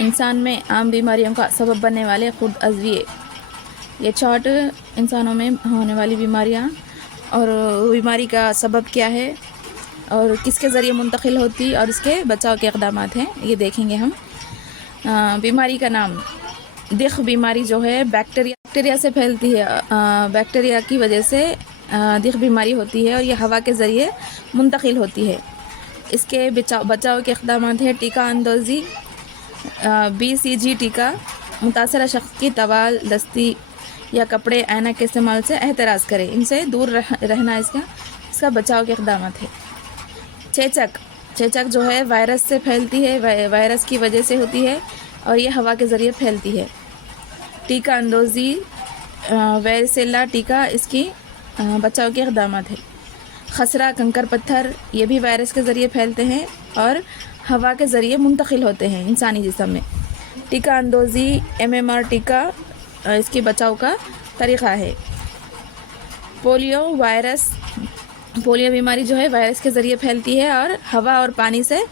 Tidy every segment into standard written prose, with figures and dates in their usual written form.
इंसान में आम बीमारियों का सबब बनने वाले खुद अज़विये। ये चार्ट इंसानों में होने वाली बीमारियां और बीमारी का सबब क्या है और किसके ज़रिए मुंतकिल होती और इसके बचाव के इक़दाम हैं, ये देखेंगे हम। बीमारी का नाम दिख बीमारी जो है बैक्टीरिया से फैलती है। बैक्टीरिया की वजह से दिख बीमारी होती है और ये हवा के ज़रिए मुंतकिल होती है। इसके बचाव के इक़दाम हैं टीका अंदोज़ी, BCG टीका, मुतासरा शख्स की टवाल, दस्ती या कपड़े ऐनक के इस्तेमाल से एहतराज़ करें, इनसे दूर रहना इसका बचाव के इक़दाम है। चेचक जो है वायरस से फैलती है, वायरस की वजह से होती है और ये हवा के ज़रिए फैलती है। टीका अंदोज़ी, वेरिसेला टीका, इसकी बचाव के इक़दाम है। खसरा, कंकर पत्थर, ये भी वायरस के ज़रिए फैलते हैं और हवा के ज़रिए मुंतकिल होते हैं इंसानी जिस्म में। टीका अंदोज़ी MMR टीका, इसके बचाव का तरीक़ा है। पोलियो वायरस, पोलियो बीमारी जो है वायरस के ज़रिए फैलती है और हवा और पानी से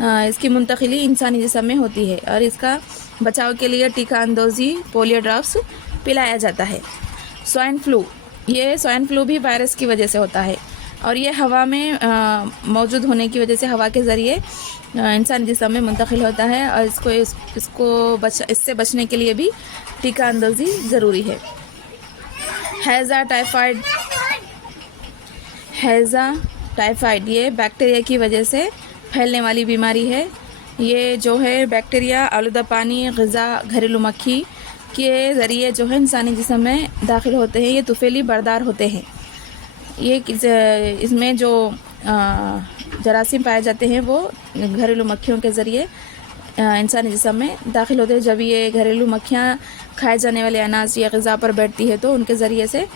इसकी मुंतकिली इंसानी जिस्म में होती है और इसका बचाव के लिए टीका अंदोज़ी पोलियो ड्रॉप्स पिलाया जाता है। स्वाइन फ्लू, ये स्वाइन फ्लू भी वायरस की वजह से होता है और ये हवा में मौजूद होने की वजह से हवा के ज़रिए इंसानी जिस्म में मुंतकिल होता है और इससे बचने के लिए भी टीका अंदोज़ी ज़रूरी है। हैज़ा टाइफाइड, ये बैक्टीरिया की वजह से फैलने वाली बीमारी है। ये जो है बैक्टीरिया आलूदा पानी, ग़िज़ा, घरेलू मक्खी के ज़रिए जो है इंसानी जिस्म में दाखिल होते हैं। ये तुफ़ैली बरदार होते हैं। ये इसमें जो जरासीम पाए जाते हैं वो घरेलू मक्खियों के ज़रिए इंसानी जिस्म में दाखिल होते हैं। जब ये घरेलू मक्खियाँ खाए जाने वाले अनाज या ग़िज़ा पर बैठती है तो उनके ज़रिए से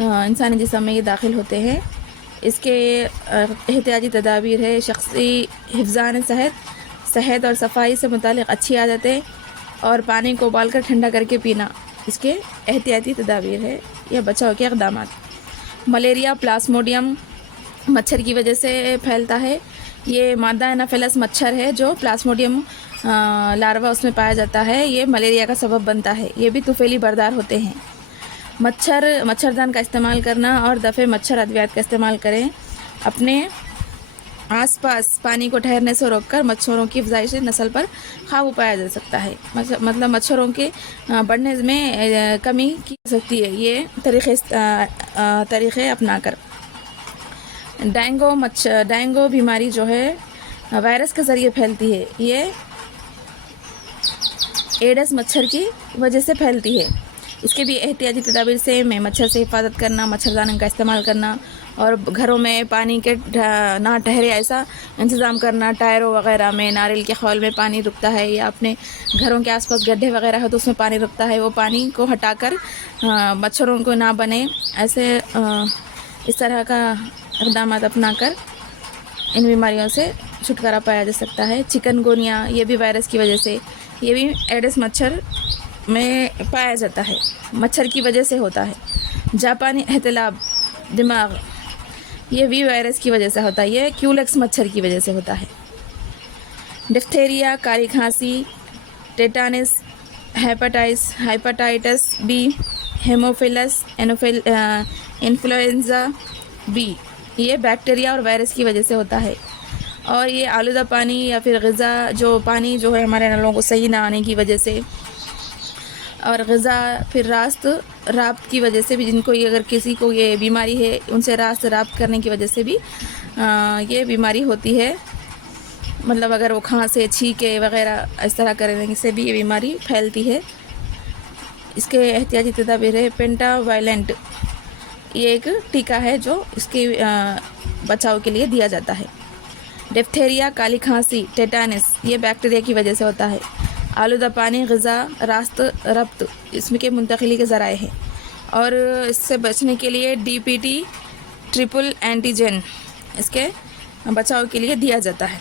इंसानी जिस्म में ये दाखिल होते हैं। इसके एहतियाती तदाबीर है शख्सी हिफ़्ज़ान सेहत और सफाई से मुतालिक अच्छी आदतें और पानी को उबालकर ठंडा करके पीना, इसके एहतियाती तदाबीर है। यह बचाव के इक़दाम। मलेरिया प्लास्मोडियम मच्छर की वजह से फैलता है। ये मादा एनाफिलस मच्छर है जो प्लास्मोडियम लार्वा उसमें पाया जाता है, ये मलेरिया का सबब बनता है। ये भी तुफ़ैली बरदार होते हैं। मच्छरदान का इस्तेमाल करना और दफ़े मच्छर अद्वियात का इस्तेमाल करें। अपने आसपास पानी को ठहरने से रोककर मच्छरों की अफज़ाइश नस्ल पर काबू पाया जा सकता है। मतलब मच्छरों के बढ़ने में कमी की जा सकती है ये तरीक़े अपनाकर। डेंगू बीमारी जो है वायरस के ज़रिए फैलती है। ये एडस मच्छर की वजह से फैलती है। इसके भी एहतियाती तदाबीर से मच्छर से हिफाजत करना, मच्छरदानी का इस्तेमाल करना और घरों में पानी के ना ठहरे ऐसा इंतज़ाम करना। टायरों वग़ैरह में, नारियल के खौल में पानी रुकता है या अपने घरों के आसपास गड्ढे वग़ैरह है तो उसमें पानी रुकता है, वो पानी को हटाकर मच्छरों को ना बने, ऐसे इस तरह का इक़दाम अपना कर इन बीमारियों से छुटकारा पाया जा सकता है। चिकनगुनिया, ये भी वायरस की वजह से, ये भी एडिस मच्छर में पाया जाता है, मच्छर की वजह से होता है। जापानी एहतिलाब दिमाग, ये भी वायरस की वजह से होता है, ये क्यूलेक्स मच्छर की वजह से होता है। डिफ्थेरिया, काली खांसी, tetanus, hepatitis B, haemophilus, influenza B, ये बैक्टीरिया और वायरस की वजह से होता है। और ये आलूदा पानी या फिर ग़िज़ा, जो पानी जो है हमारे नलों को सही ना आने की वजह से, और ग़िज़ा फिर राब्त की वजह से भी, जिनको ये अगर किसी को ये बीमारी है उनसे राब्त करने की वजह से भी ये बीमारी होती है। मतलब अगर वो खांसे, छींके वग़ैरह इस तरह करने से भी ये बीमारी फैलती है। इसके एहतियाती तदाबीर है पेंटावायलेंट, ये एक टीका है जो इसके बचाव के लिए दिया जाता है। डिफ्थेरिया, काली खांसी, टेटानस, ये बैक्टीरिया की वजह से होता है। आलूदा पानी, ग़िज़ा, रब्त, इसमें के मुंतकिली के ज़राए हैं और इससे बचने के लिए DPT ट्रिपल एंटीजन इसके बचाव के लिए दिया जाता है।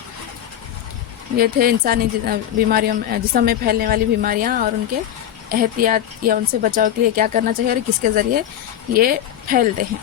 ये थे इंसानी बीमारियों में, जिस्म में फैलने वाली बीमारियां और उनके एहतियात या उनसे बचाव के लिए क्या करना चाहिए और किसके ज़रिए ये फैलते हैं।